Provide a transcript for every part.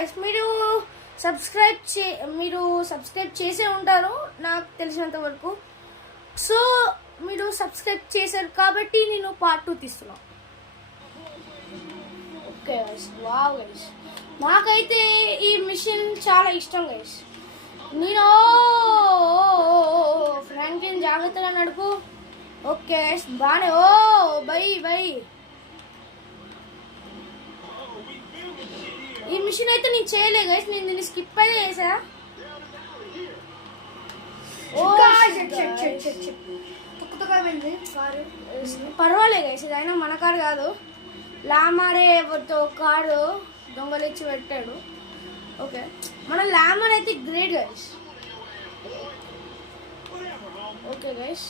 Guys మీరు subscribe చేసే ఉంటారు నాకు తెలిసినంత వరకు. సో మీరు సబ్స్క్రైబ్ చేశారు కాబట్టి నేను పార్ట్ 2 తీస్తున్నాను. ఓకే గైస్, వావ్ గైస్, నాకైతే ఈ మిషన్ చాలా ఇష్టం గైస్. నేను ఫ్రాంక్లిన్ జాగ్రత్తగా నడుపు. ఓకే గైస్, బానే. ఓ బై ఈ మిషన్ అయితే నేను చేయలే గైస్, నేను దీన్ని స్కిప్ అయితే చేసా. పర్వాలేదు గైస్, ఇదైనా మన కారు కాదు, లామారే ఎవరితో కారు దొంగలిచ్చి పెట్టాడు. ఓకే, మన లామర్ అయితే గ్రేట్ గైస్. ఓకే గైస్,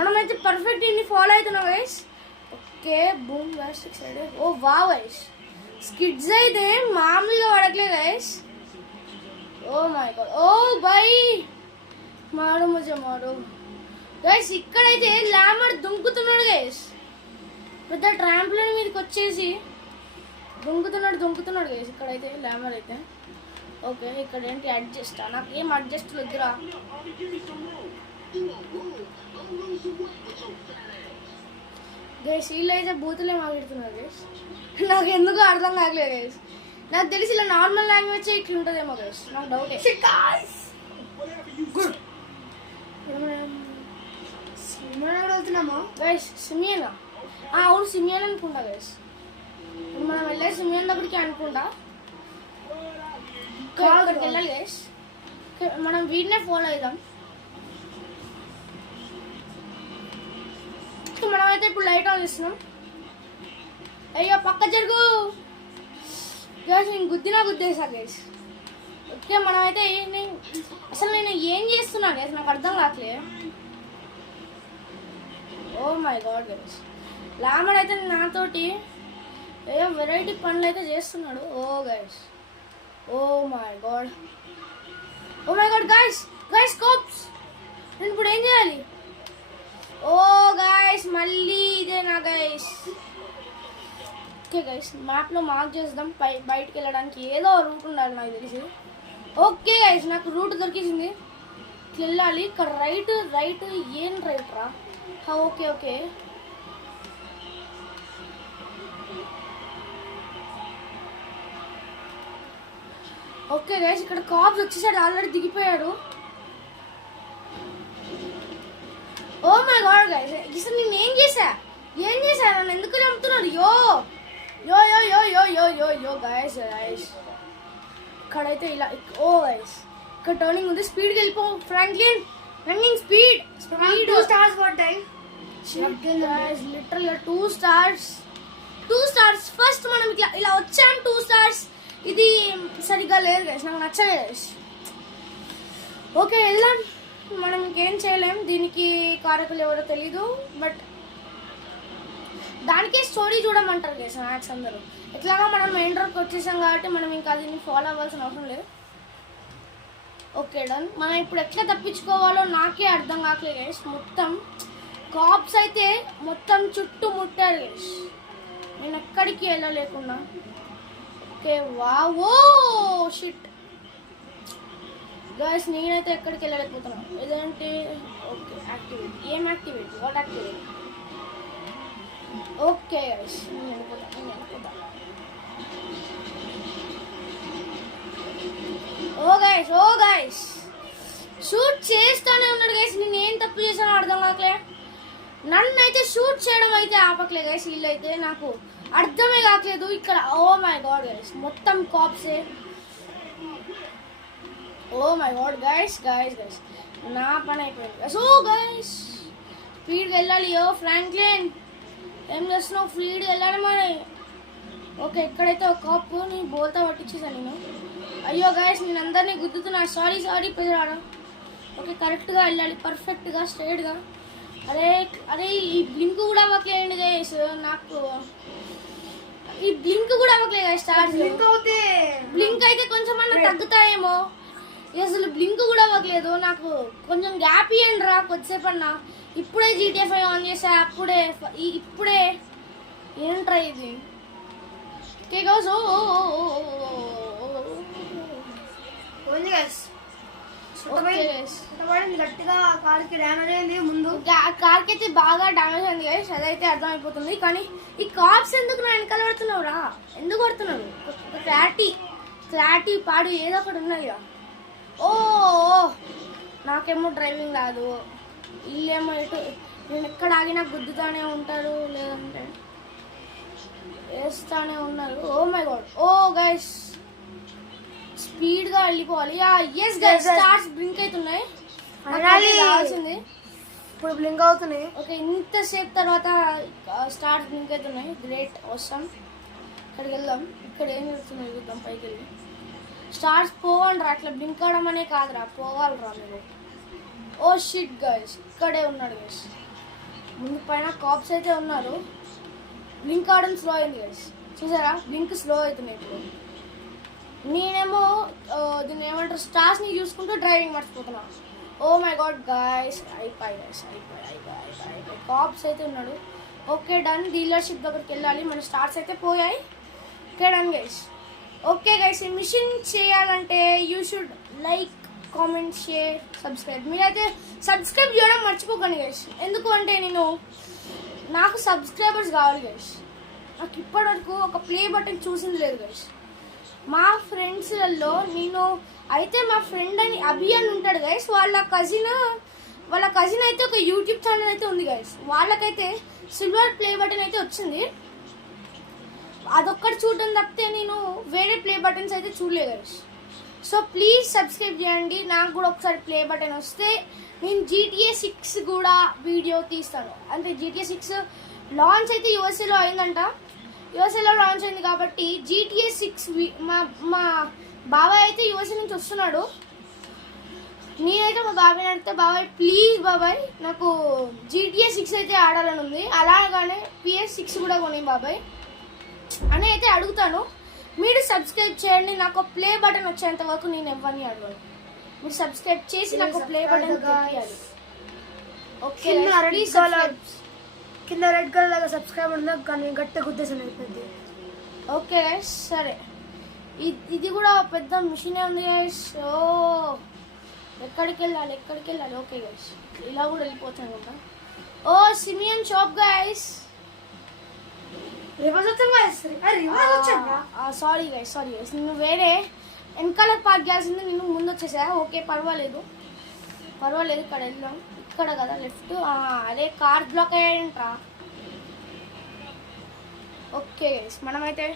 మనమైతే పర్ఫెక్ట్ ఇన్ని ఫాలో అవుతున్నాం guys. Okay, boom plastic side. Oh wow guys, skids అయితే మామూలుగా పడట్లే గైస్. ఓ మై గాడ్, ఓ బై మారు ముజే మారు గైస్. ఇక్కడైతే లామర్ దుంకుతున్నాడు గైస్, పెద్ద ట్రాంప్లైన్ మీదకి వచ్చేసి దుంకుతున్నాడు గైస్ ఇక్కడైతే లామర్ అయితే. ఓకే, ఇక్కడ ఏంటి అడ్జస్ట్, నాకు ఏం అడ్జస్ట్ వద్దురా గైస్. వీళ్ళు అయితే బూతులే మాట్లాడుతున్నారు గైస్, నాకు ఎందుకు అర్థం కావట్లేదు గైస్. నాకు తెలిసి ఇలా నార్మల్ లాంగ్వేజ్ ఇట్లా ఉంటుందేమో గైస్, నాకు డౌట్. గుడ్, వెళ్తున్నామా గైస్? సిమియనా? అవును, సిమియన్ అనుకుంటా గైస్. మనం వెళ్ళే సిమియన్ దగ్గరికి అనుకుంటా. అక్కడికి వెళ్ళాలి గైస్, మనం వీడినే ఫాలో అవుదాం. మనమైతే ఇప్పుడు లైట్ ఆన్ చేస్తున్నాం. అయ్యో పక్క జరుగు గైస్, నేను గుద్దేసా గైస్. ఓకే, మనమైతే అసలు నేను ఏం చేస్తున్నా గైస్, నాకు అర్థం కావట్లే. Oh my god guys, Lamar అయితే నాతోటి ఏదో వెరైటీ పనులు అయితే చేస్తున్నాడు. Oh guys, oh my god guys cops. నేను ఇప్పుడు ఏం చేయాలి? ఓ గైస్, మళ్ళీ ఇదేనా గైస్? ఓకే గైస్, మ్యాప్లో మార్క్ చేద్దాం. బయటికి వెళ్ళడానికి ఏదో రూట్ ఉండాలి నాకు తెలిసి. ఓకే గైస్, నాకు రూట్ దొరికింది. వెళ్ళాలి ఇక్కడ. రైట్ ఏం రైట్ రా? ఓకే ఓకే గైస్, ఇక్కడ కాప్స్ వచ్చేసాడు, ఆల్రెడీ దిగిపోయాడు. ఓ మై గాడ్ గైస్, అసలు నేను ఏం చేశా నన్ను ఎందుకు చంపుతున్నారు? యో గైస్ ఇక్కడైతే ఇలా. ఓ గైస్, ఇక్కడ టర్నింగ్ ఉంది, స్పీడ్కి వెళ్ళిపో ఫ్రాంక్లిన్. రన్నింగ్ స్పీడ్ 2 stars పడ్డాయి లిటరల్ 2 stars. ఫస్ట్ మనం ఇలా వచ్చాం 2 stars. ఇది సరిగ్గా లేదు గైస్, నాకు నచ్చలేదు గైస్. ఓకే, వెళ్దాం. మనం ఇంకేం చేయలేం, దీనికి కారకులు ఎవరో తెలీదు. బట్ దానికే స్టోరీ చూడమంటారు గైస్ మ్యాక్స్ అందరూ. ఎట్లాగా మనం మెయిన్ రోడ్కి వచ్చేసాం కాబట్టి మనం ఇంకా దీన్ని ఫాలో అవ్వాల్సిన అవసరం లేదు. Okay done. మనం ఇప్పుడు ఎట్లా తప్పించుకోవాలో నాకే అర్థం కావట్లేదు గైస్. మొత్తం కాప్స్ అయితే మొత్తం చుట్టూ ముట్టారు గైస్, నేను ఎక్కడికి వెళ్ళలేకుండా. Okay, wow, oh shit guys, నేనైతే ఎక్కడికి వెళ్ళలేకపోతున్నాను. ఏదంటే ఓకే, యాక్టివేట్. ఏం activate? What activate? Okay guys, నేను వెళ్ళిపోతా. ఓ గైస్ షూట్ చేస్తానే ఉన్నాడు గైస్. నేను ఏం తప్పు చేశానో అర్థం కాకలే. నన్ను అయితే షూట్ చేయడం అయితే ఆపట్లే గైస్. వీళ్ళు అయితే నాకు అర్థమే కావట్లేదు ఇక్కడ. ఓ మై గాడ్ గైస్, మొత్తం కాప్సే. ఓ మై గాడ్ గైస్ నా పని అయిపోయింది గైస్. ఓ గైస్, స్పీడ్గా వెళ్ళాలి. ఓ ఫ్రాంక్లిన్, ఏం చేస్తున్నావు? స్పీడ్గా వెళ్ళాలి మరి. ఓకే, ఇక్కడైతే ఒక కాప్ నీ బోల్తా పట్టించేసాను నేను. అయ్యో గైస్, నేను అందరినీ గుద్దుతున్నా. సారీ పెద్దరాడా. ఓకే, కరెక్ట్గా వెళ్ళాలి, పర్ఫెక్ట్గా స్ట్రైట్గా. అరే ఈ బ్లింక్ కూడా అవ్వట్లేండి గైస్. నాకు ఈ బ్లింక్ కూడా అవ్వట్లేదు గైస్. స్టార్ట్ బ్లింక్ అయితే కొంచెం అన్న తగ్గుతాయేమో. అసలు బ్లింక్ కూడా అవ్వట్లేదు. నాకు కొంచెం గ్యాప్ ఇవ్వండి రా కొద్దిసేపు అన్నా. ఇప్పుడే GTA 5 ఆన్ చేసా, ఇప్పుడే ఏంట్రా ఇది? ఓకే గైస్, గైస్ గట్టిగా కార్కి డ్యామేజ్ అయింది. ముందు కార్కి అయితే బాగా డ్యామేజ్ అయింది గైస్, అదైతే అర్థమైపోతుంది. కానీ ఈ కాప్స్ ఎందుకు నా వెనకాల పడుతున్నావు రా? ఎందుకు పడుతున్నావు? క్లారిటీ పాడు ఏదో ఒకటి ఉన్నది రా. ఓ నాకేమో డ్రైవింగ్ రాదు, వీళ్ళేమో ఎటు నేను ఎక్కడ ఆగినా గుద్దుతానే ఉంటారు, లేదంటే వేస్తానే ఉన్నారు. Oh my god. Oh guys speed గా వెళ్ళిపోవాలి. ఎస్ గైస్ స్టార్స్ బ్లింక్ అవుతున్నాయి. రావాల్సింది ఇప్పుడు బ్లింక్ అవుతున్నాయి. ఓకే ఇంతసేపు తర్వాత స్టార్స్ బ్లింక్ అవుతున్నాయి. గ్రేట్ అవసరం. ఇక్కడికి వెళ్దాం. ఇక్కడ ఏం జరుగుతున్నాయి చూద్దాం. పైకి వెళ్ళి స్టార్స్ పోవాలరా, అట్లా బ్లింక్ అవడం అనే కాదురా, పోవాలరా మీరు. ఓ షిట్ గైస్ ఇక్కడే ఉన్నాడు గైస్. ముందు పైన కాప్స్ అయితే ఉన్నారు. బ్లింక్ అవడం స్లో అయింది గైస్, చూసారా? బ్లింక్ స్లో అవుతున్నాయి ఇప్పుడు. నేనేమో దీన్ని ఏమంటారు స్టార్స్ని చూసుకుంటూ డ్రైవింగ్ మర్చిపోతున్నా. ఓ మై గాడ్ గైస్ అయిపోయి కాప్స్ అయితే ఉన్నాడు. Okay done. డీలర్షిప్ దగ్గరికి వెళ్ళాలి. మన స్టార్స్ అయితే పోయాయి. Okay done guys. Okay guys ఈ మిషన్ చేయాలంటే you should like, comment, share, subscribe. మీరైతే సబ్స్క్రైబ్ చేయడం మర్చిపోకండి గైస్. ఎందుకు అంటే నాకు సబ్స్క్రైబర్స్ కావాలి గైస్. నాకు ఇప్పటివరకు ఒక ప్లే బటన్ చూసింది లేదు గైస్. మా ఫ్రెండ్స్లలో నేను అయితే మా ఫ్రెండ్ అని అభి అని ఉంటాడు గైస్. వాళ్ళ కజిన్ అయితే ఒక యూట్యూబ్ ఛానల్ అయితే ఉంది గైస్. వాళ్ళకైతే సిల్వర్ ప్లే బటన్ అయితే వచ్చింది. అదొక్కటి చూడడం తప్పితే నేను వేరే ప్లే బటన్స్ అయితే చూడలేదు గైస్. సో ప్లీజ్ సబ్స్క్రైబ్ చేయండి. నాకు కూడా ఒకసారి ప్లే బటన్ వస్తే నేను GTA 6 కూడా వీడియో తీస్తాను. అంటే GTA 6 లాంచ్ అయితే యూఎస్ఏలో అయిందంట. యూఎస్ఏలో లాంచ్ అయింది కాబట్టి GTA 6 మా బాబాయ్ అయితే యూఎస్ఏ నుంచి వస్తున్నాడు. నేనైతే మా బాబాయ్ అడిగితే, బాబాయ్ ప్లీజ్ బాబాయ్ నాకు GTA 6 అయితే ఆడాలని ఉంది, అలాగానే PS6 కూడా కొని బాబాయ్ అని అయితే అడుగుతాను. మీరు సబ్స్క్రైబ్ చేయండి. నాకు ప్లే బటన్ వచ్చేంత వరకు నేను ఎవరిని అడగాను. మీరు సబ్స్క్రైబ్ చేసి నాకు ప్లే బటన్ తెప్పియాలి. Okay please subscribe. కింద రెడ్ కలర్ లాగా సబ్స్క్రైబ్ ఉందా, కానీ గట్టి గుద్దేసాను అయిపోయింది. ఓకే గైస్ సరే. ఇది కూడా పెద్ద మిషనే ఉంది గైస్. ఓ ఎక్కడికి వెళ్ళాలి? ఓకే గైస్ ఇలా కూడా వెళ్ళిపోతాను అనుకుంటా. Oh Simeon shop guys. Sorry guys నేను వేరే వెనకాల పార్క్ చేయాల్సింది, నేను ముందు వచ్చేసా. ఓకే పర్వాలేదు. ఇక్కడ వెళ్దాం. ఇక్కడ కదా లెఫ్ట్. అదే కార్ బ్లాక్ అయ్యాయంట్రా. ఓకే గైస్ మనమైతే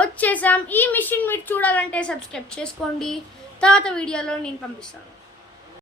వచ్చేసాం. ఈ మిషన్ మీరు చూడాలంటే సబ్స్క్రైబ్ చేసుకోండి. తర్వాత వీడియోలో నేను పంపిస్తాను.